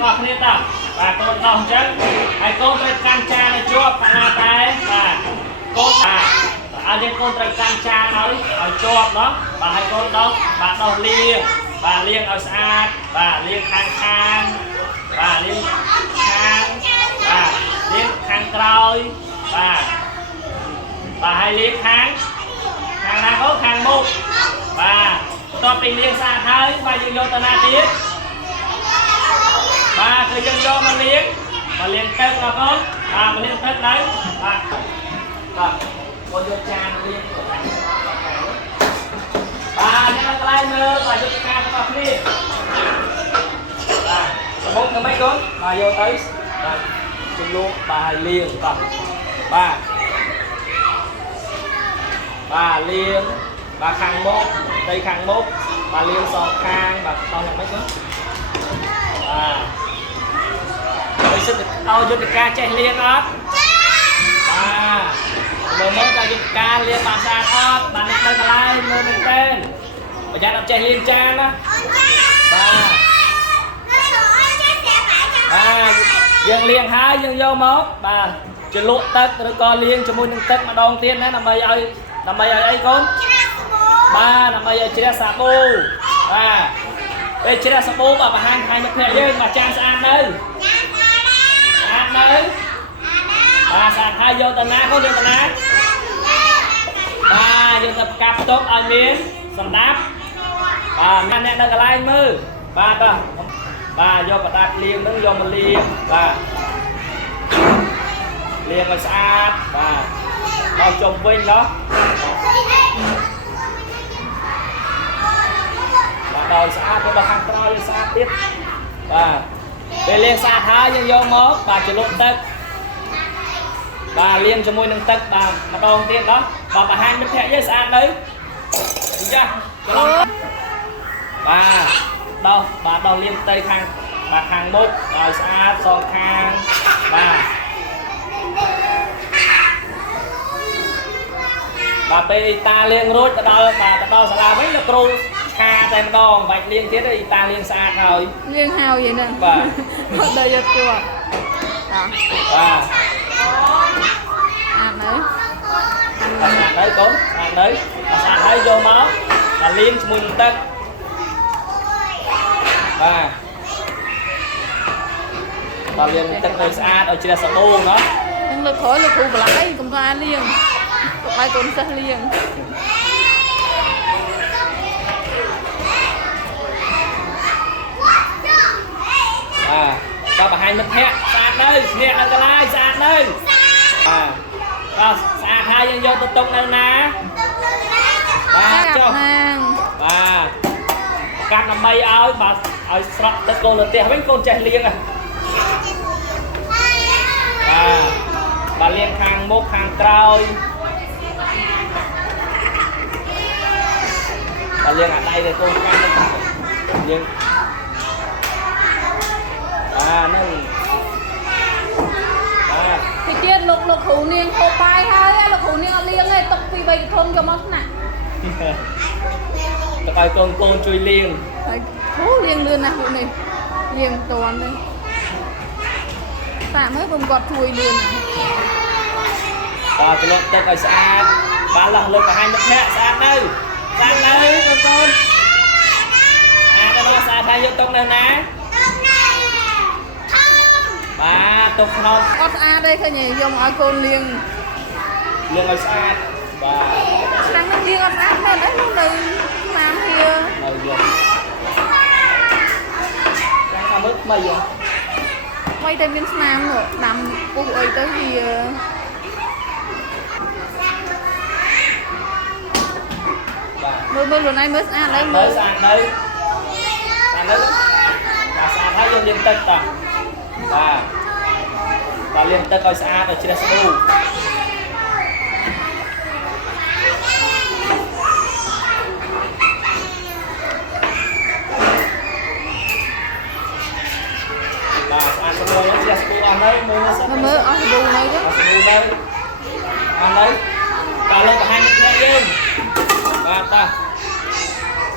ទាំងអស់គ្នាតើបាទកូនដោះអញ្ចឹងហើយកូនត្រូវកាន់ចានឲ្យជាប់ខាងណាតែបាទកូនបាទឲ្យយើងកូនត្រូវកាន់ចានឲ្យជាប់เนาะបាទឲ្យកូនដោះបាទដោះលាងបាទលាងឲ្យស្អាតបាទលាងខាងបាទលាងខាងបាទលាងខាងក្រោយបាទឲ្យលាងខាងណាកូនខាងមុខបាទបន្ទាប់ពីលាងស្អាតហើយបាទយើងយកទៅណាទៀតបាទគឺយើងយកមកលាងទឹកបងប្អូនមកលាងទឹកដែរបាទកូនយកចានលាងបាទអ្នកកន្លែងមើលបាទយកចានរបស់គ្នាបាទសម្បុកទៅមិនកូនបាទយកទៅបាទជំនួសបាទឲ្យលាងបាទលាងបាទខាងមុខដីខាងមុខបាទលាងសងខាងបាទតោះយ៉ាងម៉េចកូនបាទសិទ្ធិឲ្យយុទ្ធការចេះលាងអត់បាទមើលតែយុទ្ធការលាងបានស្អាតអត់បាទនេះទៅកន្លែងមើលមែនទេប្រយ័ត្នអត់ចេះលាងចានណាបាទយើងលាងហើយយើងយកមកបាទជ្រលក់ទឹកឬក៏លាងជាមួយនឹងទឹកម្ដងទៀតណាដើម្បីឲ្យអីកូនបាទដើម្បីឲ្យជ្រះសាប៊ូបាទពេលជ្រះសាប៊ូបាទបង្ហាញមិត្តភក្តិយើងបាទចានស្អាតនៅបាទស្អាតហើយយកទៅណាកូនយកទៅណាបាទយកទៅកាប់ទុកឲ្យមានសម្ដាប់បាទអ្នកនៅកន្លែងមើលបាទយកប្រដាប់លាងនឹងយកមកលាងបាទលាងឲ្យស្អាតបាទដល់ជុំវិញเนาะដល់ស្អាតទៅដល់ខាងក្រោយស្អាតទៀតបាទពេលលាងស្អាតហើយយើងយកមកបាទជ្រលក់ទឹកបាទលាងជាមួយនឹងទឹកបាទម្ដងទៀតដល់បាទបង្ហាញមិត្តភក្តិយើងស្អាតនៅចាច្រឡំបាទដោះលាងផ្ទៃខាងមុខឲ្យស្អាតសងខាងបាទពេលតាលាងរួចទៅដល់សាលាវិញលោកគ្រូខាតែម្ដងបាច់លាងទៀតទេតាលាងស្អាតហើយលាងហើយហ្នឹងបាទអត់ដល់យកជាប់បាទអាប់នៅកូនស្អាតនៅស្អាតហើយយកមកលាងជាមួយនឹងទឹកបាទលាងទឹកឲ្យស្អាតឲ្យជ្រះសាប៊ូเนาะនឹងលើកក្រោយលោកគ្រូបន្លាយកុំថាលាងឲ្យកូនសិស្សលាងក៏បង្ហាញមិត្តភក្តិស្អាតនៅគ្នានៅកន្លែងស្អាតនៅបាទស្អាតហើយយើងយកទៅទុកនៅណាបាទចុះបាទកាត់ដើម្បីឲ្យបាទឲ្យស្រក់ទឹកកូនទៅផ្ទះវិញកូនចេះលាងបាទលាងខាងមុខខាងក្រោយបាទលាងអាដៃទៅកូនកាន់ទៅលាងហ្នឹងពីទៀតលោកគ្រូនាងហូបបាយហើយលោកគ្រូនាងអត់លាងទេទុកពី3កធុងយកមកថ្នាក់ទៅឲ្យកូនជួយលាងហើយគ្រូលាងលឿនណាស់ពួកនេះលាងតន់ទេតាមើលខ្ញុំគាត់ជួយលាងបាទច្រឡំទឹកឲ្យស្អាតបាទលោះលើកបង្ហាញមិត្តភក្តិស្អាតនៅកូនស្អាតហើយស្អាតហើយយកទុកនៅណាបាទទុកក្នុងអត់ស្អាតទេឃើញយកមកឲ្យកូនលាងឲ្យស្អាតបាទឆ្នាំនេះលាងអត់ស្អាតមែនទេនោះនៅតាមហៀនៅយកចាំមើលថ្មីតែមានស្នាមដាំពុះអីទៅវាមើលខ្លួនឯងមើលស្អាតហើយមើលស្អាតនៅបាទស្អាតហើយយើងលាងទឹកតោះបាទលាងទឹកឲ្យស្អាតឲ្យជ្រះសាប៊ូបាទស្អាតស្រួលជ្រះសាប៊ូអស់នៅមើលអស់សាប៊ូនៅអស់នៅអស់នៅតើលើបង្ហាញមិត្តភក្តិយើងបាទតោះ